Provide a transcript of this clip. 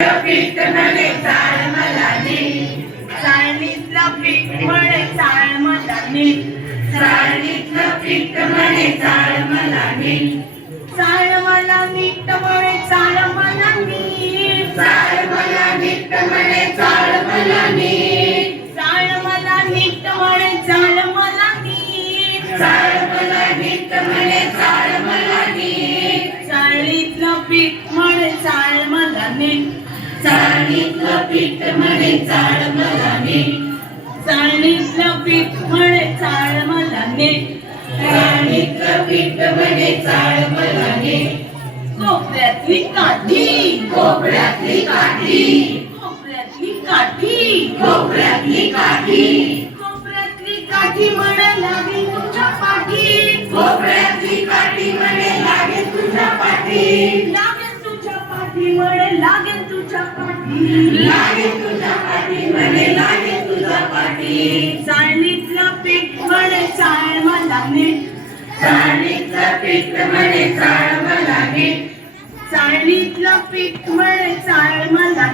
पीठ म्हणे चाळ मला चाळणीतलं पीठ म्हणे चाळ मला चाळणीतलं पीठ म्हणे चाळ मला चाळ मला नीट म्हणे चाळ मला चाळ मला नीट म्हणे चाळ मला चाळ मला नीट म्हणे चाळ मला चाळ मला नीट म्हणे चाळ मला चाळणीतलं पीठ म्हणे चाळ मला नीट चाळणीतलं पीठ म्हणे चाळ मला नीट चाळणीतलं पीठ म्हणे चाळ मला नीट चाळणीतलं पीठ म्हणे चाळ मला नीट कोपऱ्यातली काठी कोपऱ्यातली काठी कोपऱ्यातली काठी कोपऱ्यातली काठी कोपऱ्यातली काठी म्हणे लागेल तुझ्या पाठी कोपऱ्यातली काठी म्हणे लागेल तुझ्या पाठी लागेल तुझ्या पाठी लागेल तुझ्या पाठी म्हणे लागेल तुझ्या पाठी. चाळणीतलं पीठ म्हणे चाळ मला नीट चाळणीतलं पीठ म्हणे चाळ मला चाळणीतलं पीठ म्हणे चाळ मला